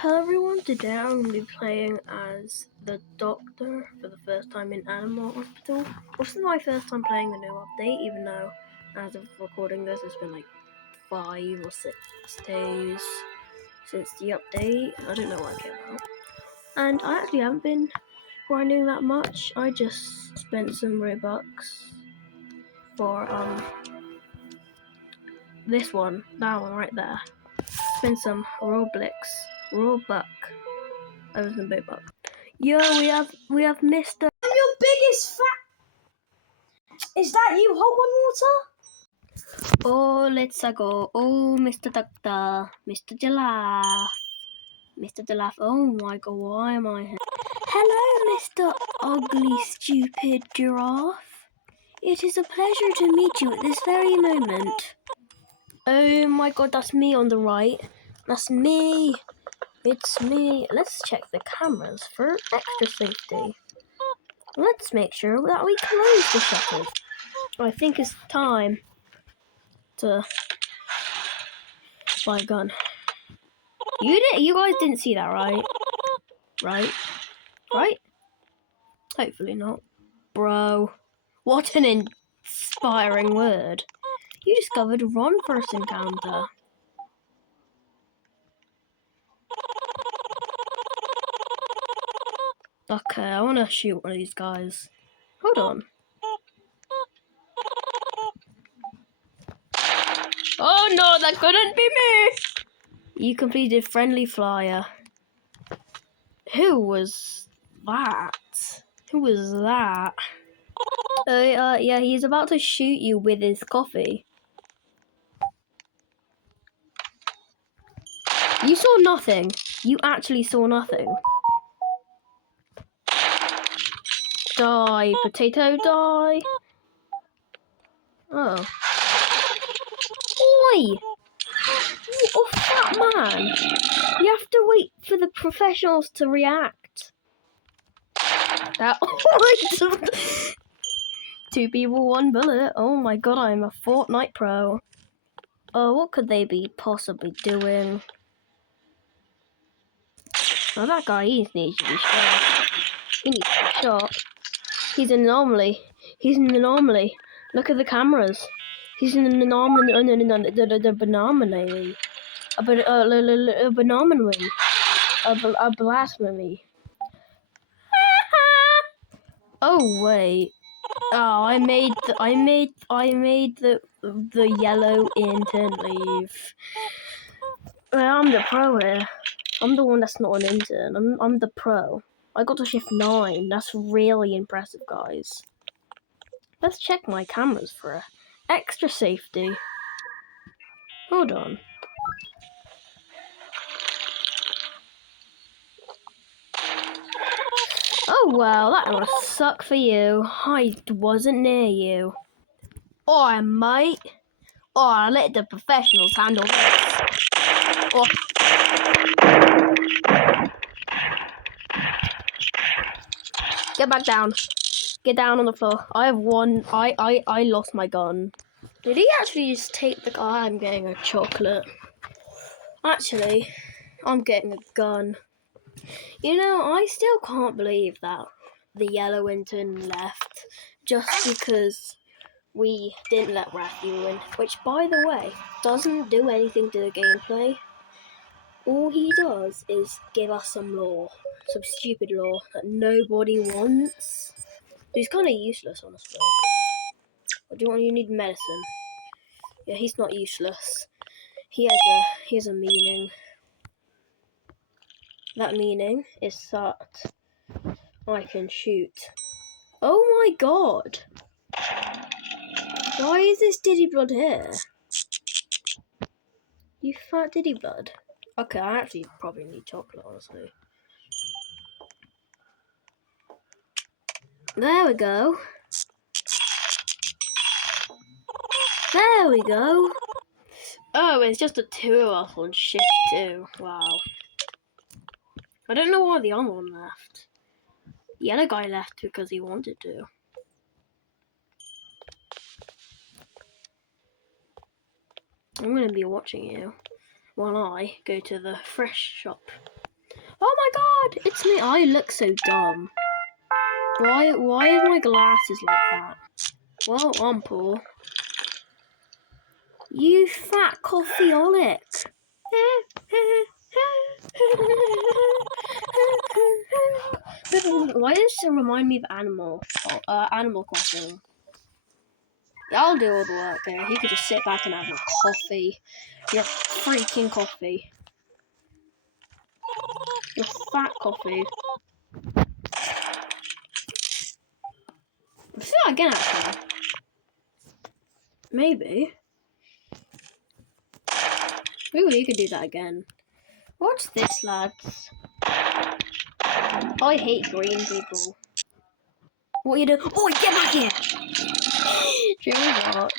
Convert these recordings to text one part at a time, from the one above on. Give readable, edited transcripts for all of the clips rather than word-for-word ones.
Hello everyone, today I'm going to be playing as the Doctor for the first time in Animal Hospital. This is my first time playing the new update, even though as of recording this it's been like 5 or 6 days since the update. I don't know why it came out. And I actually haven't been grinding that much. I just spent some Robux for this one, that one right there. Spent some Robux over some big bucks. Yo, we have Mr. I'm your biggest fan. Is that you, Hot One Water? Oh, let's go. Oh, Mr. Doctor, Mr. Giraffe. Oh my God, why am I here? Hello, Mr. Ugly, stupid giraffe. It is a pleasure to meet you at this very moment. Oh my God, that's me on the right. That's me. It's me. Let's check the cameras for extra safety. Let's make sure that we close the shutters. I think it's time to buy a gun. You guys didn't see that, right? Right? Hopefully not. Bro, what an inspiring word. You discovered Ron first encounter. Okay, I want to shoot one of these guys. Hold on. Oh no, that couldn't be me! You completed friendly flyer. Who was that? Who was that? Yeah, he's about to shoot you with his coffee. You saw nothing. You actually saw nothing. Die, potato, die. Oh. Oi! Oh, fat man. You have to wait for the professionals to react. That. Two people, one bullet. Oh my God, I'm a Fortnite pro. Oh, what could they be possibly doing? Oh, that guy, he needs to be shot. He needs to be shot. He's an anomaly. Look at the cameras. He's an anomaly. A blasphemy. Oh wait. Oh, I made the yellow intern leave. I'm the pro here. I'm the one that's not an intern. I'm the pro. I got to shift 9. That's really impressive, guys. Let's check my cameras for extra safety. Hold on. Oh well, that must suck for you. I wasn't near you. Alright, mate. Alright, let the professionals handle this. Oh. Get back down. Get down on the floor. I have one. I lost my gun. Did he actually just take the guy? I'm getting a chocolate. Actually, I'm getting a gun. You know, I still can't believe that the yellow intern left just because we didn't let Rafi win. Which, by the way, doesn't do anything to the gameplay. All he does is give us some lore. Some stupid lore that nobody wants. He's kind of useless, honestly. What do you want? You need medicine. Yeah, he's not useless. He has a meaning. That meaning is that I can shoot. Oh my God! Why is this Diddy Blood here? You fat Diddy Blood. Okay, I actually probably need chocolate, honestly. There we go. There we go. Oh, it's just the 2 of us on shift 2. Wow. I don't know why the other one left. The other guy left because he wanted to. I'm going to be watching you while I go to the fresh shop. Oh my god, it's me. I look so dumb. Why is my glasses like that? Well, I'm poor. You fat coffeeolic. Why does it remind me of Animal Crossing? Yeah, I'll do all the work there. He could just sit back and have your coffee. Your freaking coffee. Your fat coffee. Let's do that again, actually. Maybe. Maybe we could do that again. What's this, lads? I hate green people. What are you doing? Oh, get back here!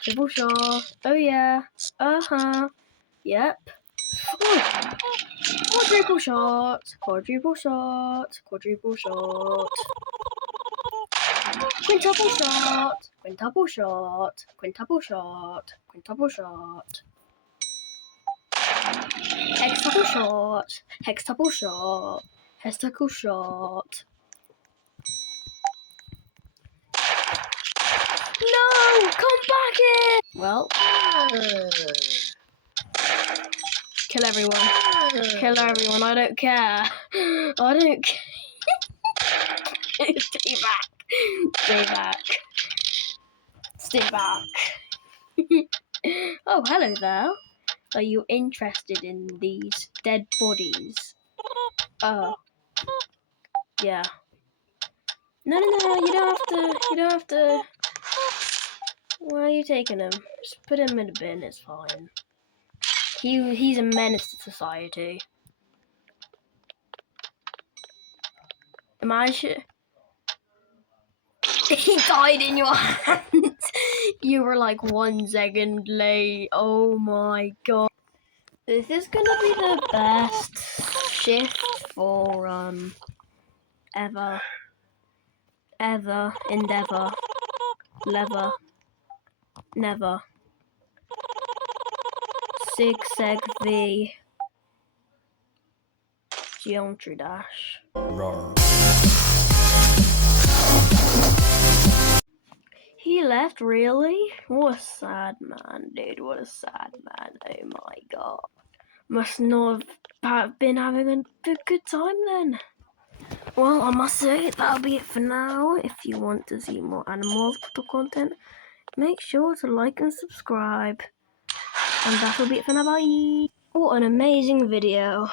Triple shot. Oh yeah. Uh-huh. Yep. Oh. Quadruple shot. Quadruple shot. Quadruple shot. Quintuple shot. Quintuple shot. Quintuple shot. Quintuple shot. Hextuple shot. Hextuple shot. Hextuple shot. No! Come back here! Well. Kill everyone. Kill everyone. I don't care. I don't care. Stay back. Stay back. Stay back. Oh, hello there. Are you interested in these dead bodies? Oh. Yeah. No, you don't have to. Where are you taking him? Just put him in a bin, it's fine. He's a menace to society. Imagine. He died in your hands. You were like 1 second late. Oh my god. This is gonna be the best shift for ever. Endeavor. Lever. Never. Sig Seg V. Geometry Dash. He left, really? What a sad man, dude. What a sad man. Oh my god. Must not have been having a good time then. Well, I must say, that'll be it for now. If you want to see more Animal Hospital content, make sure to like and subscribe. And that'll be it for now. Bye. What an amazing video.